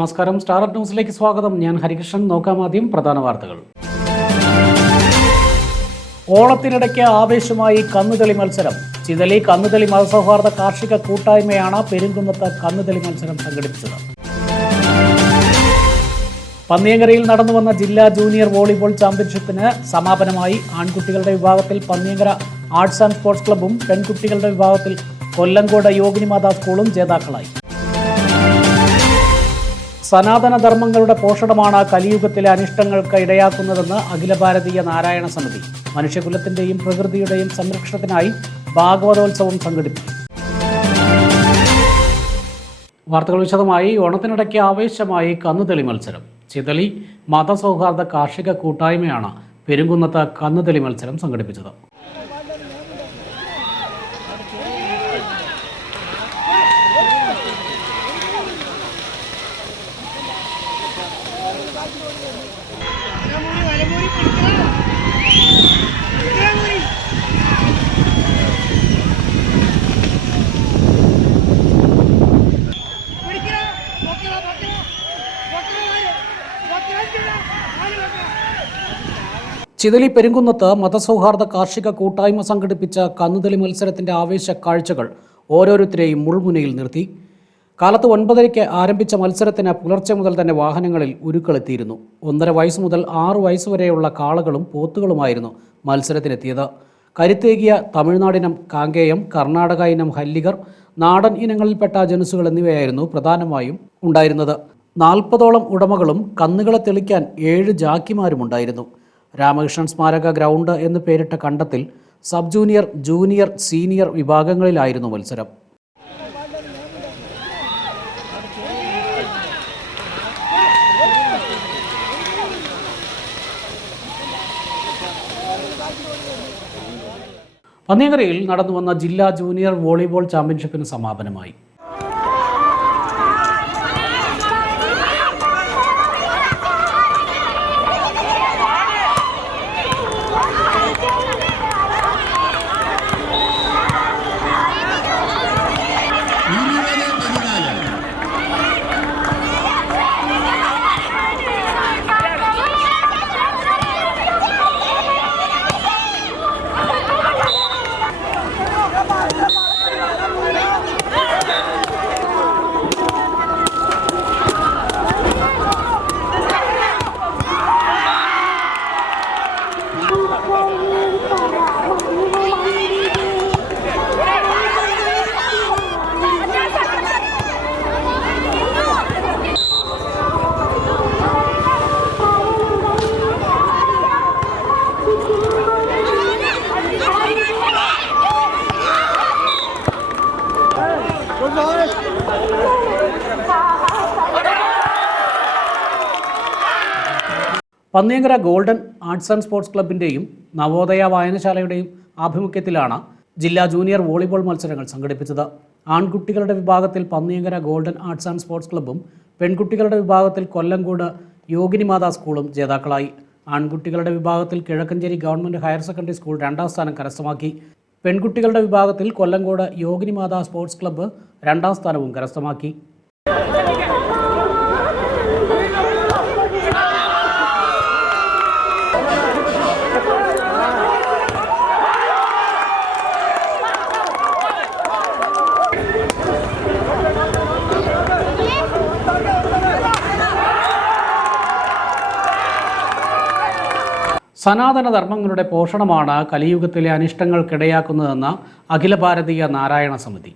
നമസ്കാരം. സ്റ്റാർ ന്യൂസിലേക്ക് സ്വാഗതം. ഞാൻ ഹരികൃഷ്ണൻ. നോക്കാം ആദ്യം പ്രധാന വാർത്തകൾ. ഓണത്തിനിടയ്ക്ക് ആവേശമായി കന്നുകളി മത്സരം. ചിതലി കന്നുകളി മതസൗഹാർദ്ദ കാർഷിക കൂട്ടായ്മയാണ് പെരുങ്കുന്നത്ത് കന്നുകളി മത്സരം സംഘടിപ്പിച്ചത്. പന്നിയങ്കരയിൽ നടന്നു വന്ന ജില്ലാ ജൂനിയർ വോളിബോൾ ചാമ്പ്യൻഷിപ്പിന് സമാപനമായി ആൺകുട്ടികളുടെ വിഭാഗത്തിൽ പന്നിയങ്കര ആർട്സ് ആൻഡ് സ്പോർട്സ് ക്ലബ്ബും പെൺകുട്ടികളുടെ വിഭാഗത്തിൽ കൊല്ലങ്കോട് യോഗിനിമാതാ സ്കൂളും ജേതാക്കളായി. സനാതന ധർമ്മങ്ങളുടെ പോഷണമാണ് കലിയുഗത്തിലെ അനിഷ്ടങ്ങൾക്ക് ഇടയാക്കുന്നതെന്ന് അഖില ഭാരതീയ നാരായണ സമിതി മനുഷ്യകുലത്തിന്റെയും പ്രകൃതിയുടെയും സംരക്ഷണത്തിനായി ഭാഗവതോത്സവം സംഘടിപ്പിച്ചു. വാർത്തകൾ വിശദമായി. ഓണത്തിനിടയ്ക്ക് ആവേശമായി കന്നുതെളി മത്സരം. ചിതലി മതസൗഹാർദ്ദ കാർഷിക കൂട്ടായ്മയാണ് പെരുങ്കുന്നത്ത് കന്നുതെളി മത്സരം സംഘടിപ്പിച്ചത്. ചിതലി പെരുങ്കുന്നത്ത് മതസൗഹാർദ്ദ കാർഷിക കൂട്ടായ്മ സംഘടിപ്പിച്ച കന്നുതലി മത്സരത്തിന്റെ ആവേശ കാഴ്ചകൾ ഓരോരുത്തരെയും മുൾമുനയിൽ നിർത്തി. കാലത്ത് ഒൻപതരയ്ക്ക് ആരംഭിച്ച മത്സരത്തിന് പുലർച്ചെ മുതൽ തന്നെ വാഹനങ്ങളിൽ ഉരുക്കളെത്തിയിരുന്നു ഒന്നര വയസ്സ് മുതൽ ആറ് വയസ്സ് വരെയുള്ള കാളകളും പോത്തുകളുമായിരുന്നു മത്സരത്തിനെത്തിയത്. കരുത്തേകിയ തമിഴ്നാടിനം കാങ്കേയം കർണാടക ഇനം ഹല്ലികർ നാടൻ ഇനങ്ങളിൽപ്പെട്ട ജനുസുകൾ എന്നിവയായിരുന്നു പ്രധാനമായും ഉണ്ടായിരുന്നത്. നാൽപ്പതോളം ഉടമകളും കന്നുകളെ തെളിക്കാൻ ഏഴ് ജാക്കിമാരുമുണ്ടായിരുന്നു. രാമകൃഷ്ണൻ സ്മാരക ഗ്രൗണ്ട് എന്ന് പേരിട്ട കണ്ടത്തിൽ സബ് ജൂനിയർ ജൂനിയർ സീനിയർ വിഭാഗങ്ങളിലായിരുന്നു മത്സരം. പന്നിയങ്കരയിൽ നടന്നു വന്ന ജില്ലാ ജൂനിയർ വോളിബോൾ ചാമ്പ്യൻഷിപ്പിന് സമാപനമായി. Panniyankara golden arts and sports ക്ലബിന്റെയും Navodaya വായനശാലയുടെയും ആഭിമുഖ്യത്തിലാണ് ജില്ലാ ജൂനിയർ വോളിബോൾ മത്സരങ്ങൾ സംഘടിപ്പിച്ചത്. ആൺകുട്ടികളുടെ വിഭാഗത്തിൽ Panniyankara golden arts and sports ക്ലബ്ബും പെൺകുട്ടികളുടെ വിഭാഗത്തിൽ കൊല്ലങ്കോട് യോഗിനിമാതാ സ്കൂളും ജേതാക്കളായി. ആൺകുട്ടികളുടെ വിഭാഗത്തിൽ Kizhakkanchery government higher secondary school രണ്ടാം സ്ഥാനം കരസ്ഥമാക്കി. പെൺകുട്ടികളുടെ വിഭാഗത്തിൽ കൊല്ലങ്കോട് യോഗിനിമാതാ സ്പോർട്സ് ക്ലബ്ബ് രണ്ടാം സ്ഥാനവും കരസ്ഥമാക്കി. സനാതന ധർമ്മങ്ങളുടെ പോഷണമാണ് കലിയുഗത്തിലെ അനിഷ്ടങ്ങൾക്കിടയാക്കുന്നതെന്ന് അഖില ഭാരതീയ നാരായണ സമിതി.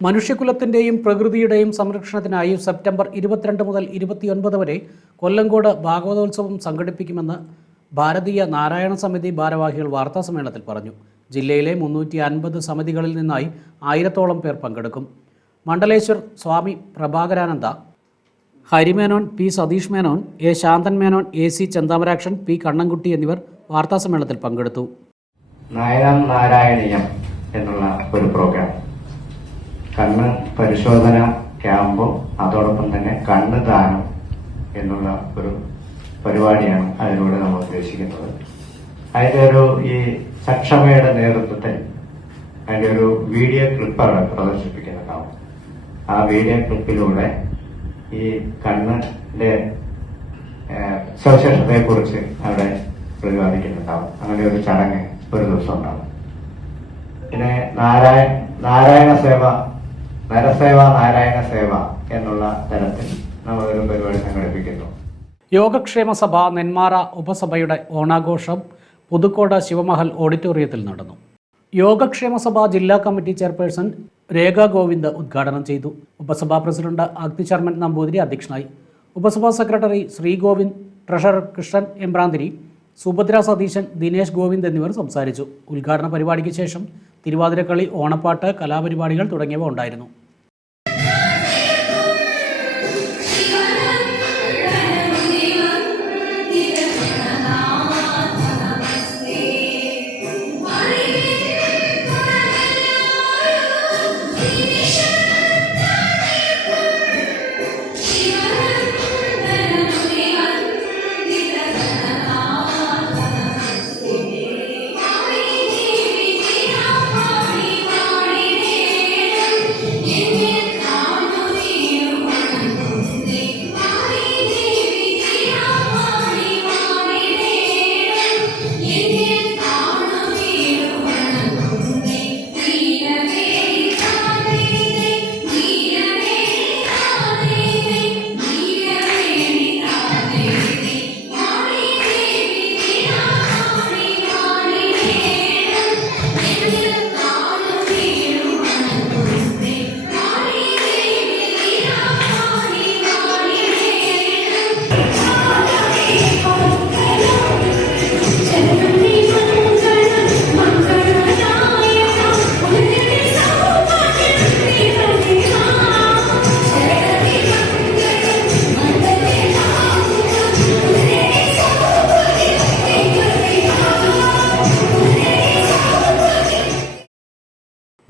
മനുഷ്യകുലത്തിന്റെയും പ്രകൃതിയുടെയും സംരക്ഷണത്തിനായി സെപ്റ്റംബർ ഇരുപത്തിരണ്ട് മുതൽ ഇരുപത്തിയൊൻപത് വരെ കൊല്ലങ്കോട് ഭാഗവതോത്സവം സംഘടിപ്പിക്കുമെന്ന് ഭാരതീയ നാരായണ സമിതി ഭാരവാഹികൾ വാർത്താ സമ്മേളനത്തിൽ പറഞ്ഞു. ജില്ലയിലെ മുന്നൂറ്റി അൻപത് സമിതികളിൽ നിന്നായി ആയിരത്തോളം പേർ പങ്കെടുക്കും. Mandaleshwar Swami Prabhakarananda Hari Menon P Satheesh Menon A Shanthan Menon A C Chanthamarakshan P Kannankutty എന്നിവർ വാർത്താസമ്മേളനത്തിൽ പങ്കെടുത്തു. നായനം നാരായണീയം എന്നുള്ള ഒരു പ്രോഗ്രാം കണ്ണ് പരിശോധന ക്യാമ്പും അതോടൊപ്പം തന്നെ കണ്ണ് ദാനം എന്നുള്ള ഒരു പരിപാടിയാണ് അതിലൂടെ നമ്മൾ ഉദ്ദേശിക്കുന്നത്. അതിന്റെ ഒരു ഈ സക്ഷമയുടെ നേതൃത്വത്തിൽ അതിന്റെ ഒരു വീഡിയോ ക്ലിപ്പാണ് പ്രദർശിപ്പിക്കുന്നുണ്ടാവും ആ വീഡിയോ ക്ലിപ്പിലൂടെ ഈ കണ്ണിന്റെ സവിശേഷതയെ കുറിച്ച് അവിടെ പ്രതിപാദിക്കുന്നുണ്ടാവും. അങ്ങനെ ഒരു ചടങ്ങ് ഒരു ദിവസം ഉണ്ടാവും. പിന്നെ നാരായ നാരായണ സേവ നരസേവ നാരായണ സേവ എന്നുള്ള തരത്തിൽ നമ്മളൊരു പരിപാടി സംഘടിപ്പിക്കുന്നു. യോഗക്ഷേമ സഭ നെന്മാറ ഉപസഭയുടെ ഓണാഘോഷം പുതുക്കോട് ശിവമഹൽ ഓഡിറ്റോറിയത്തിൽ നടന്നു. യോഗക്ഷേമ സഭ ജില്ലാ കമ്മിറ്റി ചെയർപേഴ്സൺ രേഖ ഗോവിന്ദ് ഉദ്ഘാടനം ചെയ്തു. ഉപസഭാ പ്രസിഡന്റ് അഗ്നിശർമ്മൻ നമ്പൂതിരി അധ്യക്ഷനായി. ഉപസഭാ സെക്രട്ടറി ശ്രീ ഗോവിന്ദ് ട്രഷറർ കൃഷ്ണൻ എംബ്രാന്തിരി സുഭദ്ര സതീശൻ ദിനേശ് ഗോവിന്ദ് എന്നിവർ സംസാരിച്ചു. ഉദ്ഘാടന പരിപാടിക്ക് ശേഷം തിരുവാതിരക്കളി ഓണപ്പാട്ട് കലാപരിപാടികൾ തുടങ്ങിയവ ഉണ്ടായിരുന്നു.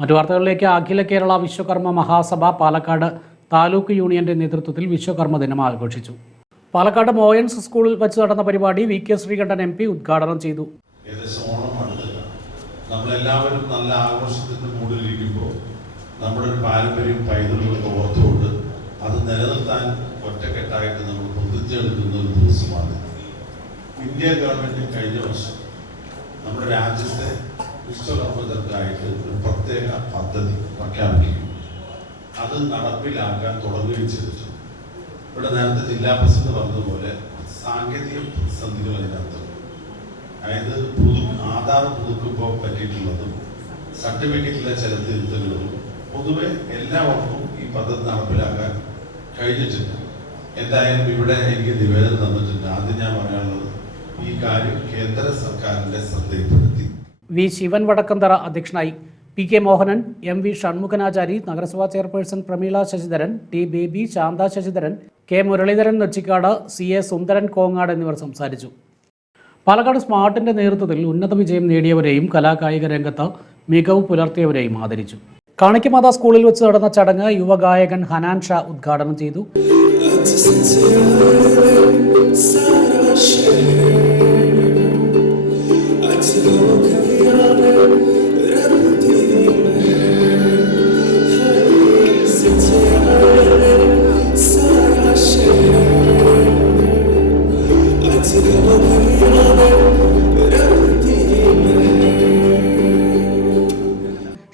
മറ്റു വാർത്തകളിലേക്ക് അഖില കേരള വിശ്വകർമ്മ മഹാസഭ പാലക്കാട് താലൂക്ക് യൂണിയന്റെ നേതൃത്വത്തിൽ വിശ്വകർമ്മ ദിനം ആഘോഷിച്ചു. പാലക്കാട് മോയൻസ് സ്കൂളിൽ വെച്ച് നടന്ന പരിപാടി V K Sreekandan M P ഉദ്ഘാടനം ചെയ്തു. നമ്മളെല്ലാവരും നല്ല ആഘോഷത്തിന്റെ മൂടിലിരിക്കുമ്പോൾ നമ്മുടെ ഒരു പാരമ്പര്യം പൈതൃകമൊക്കെ ഓർത്തുകൊണ്ട് അത് നിലനിർത്താൻ ഒറ്റക്കെട്ടായിട്ട് നമ്മൾ പ്രതിജ്ഞയെടുക്കുന്ന ഒരു ദിവസമാണ്. ഇന്ത്യ ഗവൺമെന്റ് കഴിഞ്ഞ വർഷം നമ്മുടെ രാജ്യത്തെ വിശ്വകർമ്മകർക്കായിട്ട് ഒരു പദ്ധതി പ്രഖ്യാപിക്കുകയും അത് നടപ്പിലാക്കാൻ തുടങ്ങുകയും ചെയ്തിട്ടുണ്ട്. ഇവിടെ നേരത്തെ ജില്ലാ പ്രസിഡന്റ് പറഞ്ഞതുപോലെ സാങ്കേതിക പ്രതിസന്ധികൾ അതിനകത്ത് അതായത് പുതു ആധാർ പുതുക്കുമ്പോൾ പറ്റിയിട്ടുള്ളതും സർട്ടിഫിക്കറ്റിലെ ചില തിരുത്തലുകളും പൊതുവെ എല്ലാവർക്കും ഈ പദ്ധതി നടപ്പിലാക്കാൻ കഴിഞ്ഞിട്ടില്ല എന്തായാലും ഇവിടെ എനിക്ക് നിവേദനം തന്നിട്ടുണ്ട്. ആദ്യം ഞാൻ പറയാനുള്ളത് ഈ കാര്യം കേന്ദ്ര സർക്കാരിന്റെ ശ്രദ്ധയിൽപ്പെടുത്തി. വി ശിവൻ വടക്കന്തറ അധ്യക്ഷനായി P K Mohanan M V Shanmukhanachari നഗരസഭാ chairperson Prameela Sasidharan T Baby Santha Sasidharan K Muraleedharan Nechikkad C A Sundaran Kongad എന്നിവർ സംസാരിച്ചു. പാലക്കാട് സ്മാർട്ടിന്റെ നേതൃത്വത്തിൽ ഉന്നത വിജയം നേടിയവരെയും കലാകായിക രംഗത്ത് മികവ് പുലർത്തിയവരെയും ആദരിച്ചു. കാണിക്കമാത സ്കൂളിൽ വെച്ച് നടന്ന ചടങ്ങ് യുവഗായകൻ ഹനാൻ ഷാ ഉദ്ഘാടനം ചെയ്തു.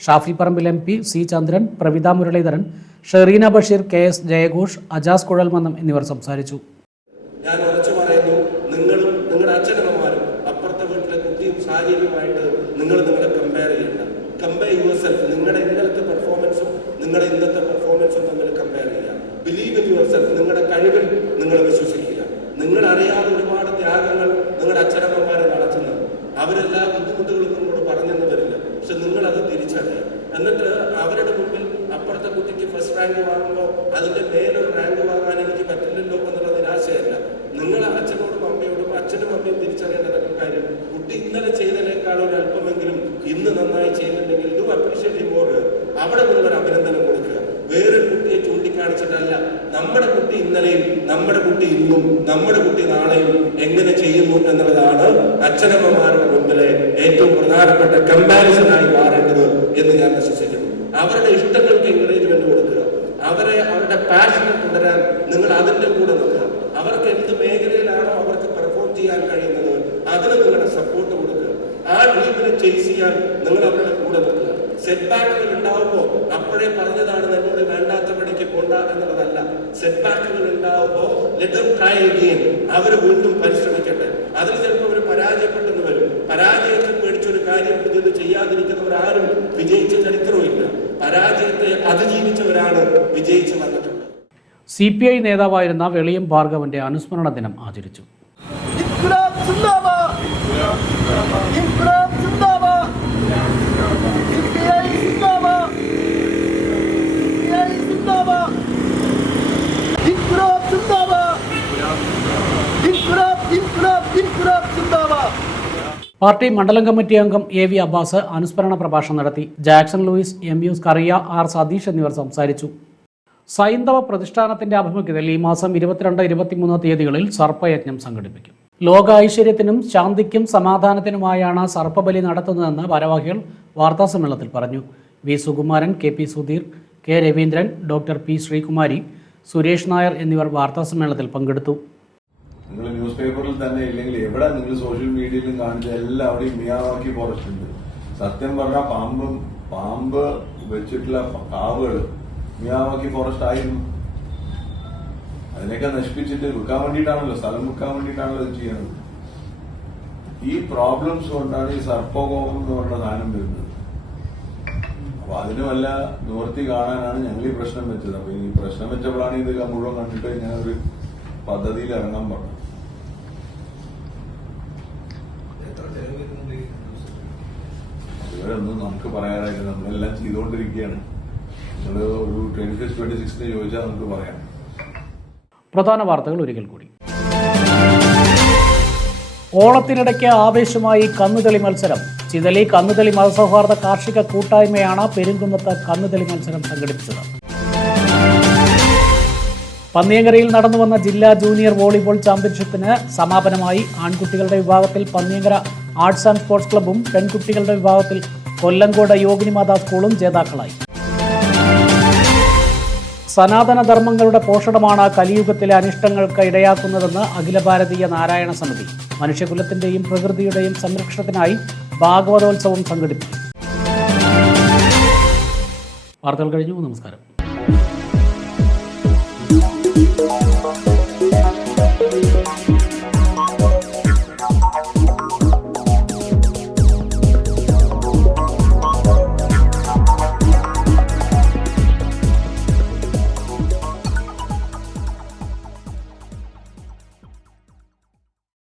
Shafi Parambil M P C Chandran Pravitha Muraleedharan Shereena Basheer K S ജയഘോഷ് Ajas Kuzhalmannam എന്നിവർ സംസാരിച്ചു. ഞാൻ ഉറച്ചു പറയുന്നു നിങ്ങളും നിങ്ങളുടെ അച്ഛനമ്മമാരും അപ്പുറത്തെ വീട്ടിലെ കുട്ടിയും ശാരീരികമായിട്ട് നമ്മുടെ കുട്ടി ഇന്നലെയും നമ്മുടെ കുട്ടി ഇന്നും നമ്മുടെ കുട്ടി നാളെയും എങ്ങനെ ചെയ്യുന്നു എന്നുള്ളതാണ് അച്ഛനമ്മമാരുടെ മുമ്പിലെ ഏറ്റവും പ്രധാനപ്പെട്ട കമ്പാരിസൺ ആയി മാറേണ്ടത് എന്ന് ഞാൻ വിശ്വസിക്കുന്നു. അവരുടെ ഇഷ്ടങ്ങൾക്ക് എൻകറേജ്മെന്റ് കൊടുക്കുക. അവരെ അവരുടെ പാഷനെ തുടരാൻ നിങ്ങൾ അതിന്റെ കൂടെ നിൽക്കുക. അവർക്ക് എന്ത് മേഖലയിലാണോ അവർക്ക് പെർഫോം ചെയ്യാൻ കഴിയുന്നത് അതിന് നിങ്ങളുടെ സപ്പോർട്ട് കൊടുക്കുക. ആ ഡ്രീമിനെ ചേസ് ചെയ്യാൻ നിങ്ങൾ അവരുടെ കൂടെ നിൽക്കുക. സെറ്റ് ബാക്കുകൾ ഉണ്ടാവുമ്പോൾ അപ്പോഴേ പറഞ്ഞതാണ് എന്നോട് വേണ്ടാത്ത പണിക്ക് പോണ്ട എന്നുള്ളതല്ല. സെറ്റ് ബാക്കുകൾ ഉണ്ടാവുമ്പോൾ ലെറ്റർ ട്രൈ അഗെയിൻ അവർ വീണ്ടും പരിശ്രമിക്കട്ടെ. അതിൽ ചിലപ്പോൾ അവർ പരാജയപ്പെട്ടെന്ന് വരും. പരാജയത്തെ പേടിച്ചൊരു കാര്യം പുതിയത് ചെയ്യാതിരിക്കുന്നവർ ആരും വിജയിച്ച ചരിത്രവുമില്ല. പരാജയത്തെ അതിജീവിച്ചവരാണ് വിജയിച്ചു വന്നിട്ടുള്ളത്. സി പി ഐ നേതാവായിരുന്ന വെളിയം ഭാർഗവന്റെ അനുസ്മരണ ദിനം ആചരിച്ചു. പാർട്ടി മണ്ഡലം കമ്മിറ്റി അംഗം എ വി അബ്ബാസ് അനുസ്മരണ പ്രഭാഷണം നടത്തി. Jackson Louis M U Kariya R Satheesh എന്നിവർ സംസാരിച്ചു. സൈന്ധവ പ്രതിഷ്ഠാനത്തിന്റെ ആഭിമുഖ്യത്തിൽ ഈ മാസം ഇരുപത്തിരണ്ട് ഇരുപത്തിമൂന്ന് തീയതികളിൽ സർപ്പയജ്ഞം സംഘടിപ്പിക്കും. ലോക ഐശ്വര്യത്തിനും ശാന്തിക്കും സമാധാനത്തിനുമായാണ് സർപ്പബലി നടത്തുന്നതെന്ന് ഭാരവാഹികൾ വാർത്താസമ്മേളനത്തിൽ പറഞ്ഞു. V Sukumaran K P Sudheer K Raveendran doctor P Sreekumari Suresh Nair എന്നിവർ വാർത്താസമ്മേളനത്തിൽ പങ്കെടുത്തു. നിങ്ങൾ ന്യൂസ് പേപ്പറിൽ തന്നെ ഇല്ലെങ്കിൽ എവിടെ നിങ്ങൾ സോഷ്യൽ മീഡിയയിലും കാണിച്ച എല്ലാവിടെയും മിയാവാക്കി ഫോറസ്റ്റ് സത്യം പറഞ്ഞാൽ പാമ്പും പാമ്പ് വെച്ചിട്ടുള്ള കാവുകൾ മിയാവാക്കി ഫോറസ്റ്റ് ആയിരുന്നു. അതിനൊക്കെ നശിപ്പിച്ചിട്ട് വിൽക്കാൻ വേണ്ടിയിട്ടാണല്ലോ സ്ഥലം വിൽക്കാൻ വേണ്ടിയിട്ടാണല്ലോ ഇത് ചെയ്യുന്നത്. ഈ പ്രോബ്ലംസ് കൊണ്ടാണ് ഈ സർപ്പകോപം എന്ന് പറഞ്ഞ സാധനം വരുന്നത്. അപ്പൊ അതിന് വല്ല നിവൃത്തി കാണാനാണ് ഞങ്ങൾ ഈ പ്രശ്നം വെച്ചത്. അപ്പൊ ഈ പ്രശ്നം വെച്ചപ്പോഴാണ് ഇത് മുഴുവൻ കണ്ടിട്ട് ഞാൻ ഒരു പദ്ധതിയിൽ ഇറങ്ങാൻ പറഞ്ഞു. നമുക്ക് പറയാനായിട്ട് നമ്മളെല്ലാം ചെയ്തുകൊണ്ടിരിക്കുകയാണ്. നമ്മൾ ഒരു പറയാം. പ്രധാന വാർത്തകൾ ഒരിക്കൽ കൂടി. ഓണത്തിനിടയ്ക്ക് ആവേശമായി കന്നുതളി മത്സരം. ചിതലി കന്നുതളി മതസൗഹാർദ്ദ കാർഷിക കൂട്ടായ്മയാണ് പെരുങ്കുന്നത്ത് കന്നുതളി മത്സരം സംഘടിപ്പിച്ചത്. പന്നിയങ്കരയിൽ നടന്നു വന്ന ജില്ലാ ജൂനിയർ വോളിബോൾ ചാമ്പ്യൻഷിപ്പിന് സമാപനമായി ആൺകുട്ടികളുടെ വിഭാഗത്തിൽ പന്നിയങ്കര ആർട്സ് ആൻഡ് സ്പോർട്സ് ക്ലബ്ബും പെൺകുട്ടികളുടെ വിഭാഗത്തിൽ കൊല്ലങ്കോട് യോഗിനിമാതാ സ്കൂളും ജേതാക്കളായി. സനാതനധർമ്മങ്ങളുടെ പോഷണമാണ് കലിയുഗത്തിലെ അനിഷ്ടങ്ങൾക്ക് ഇടയാക്കുന്നതെന്ന് അഖില ഭാരതീയ നാരായണ സമിതി മനുഷ്യകുലത്തിന്റെയും പ്രകൃതിയുടെയും സംരക്ഷണത്തിനായി ഭാഗവതോത്സവം സംഘടിപ്പിച്ചു. വാർത്തകൾ കഴിഞ്ഞു. നമസ്കാരം.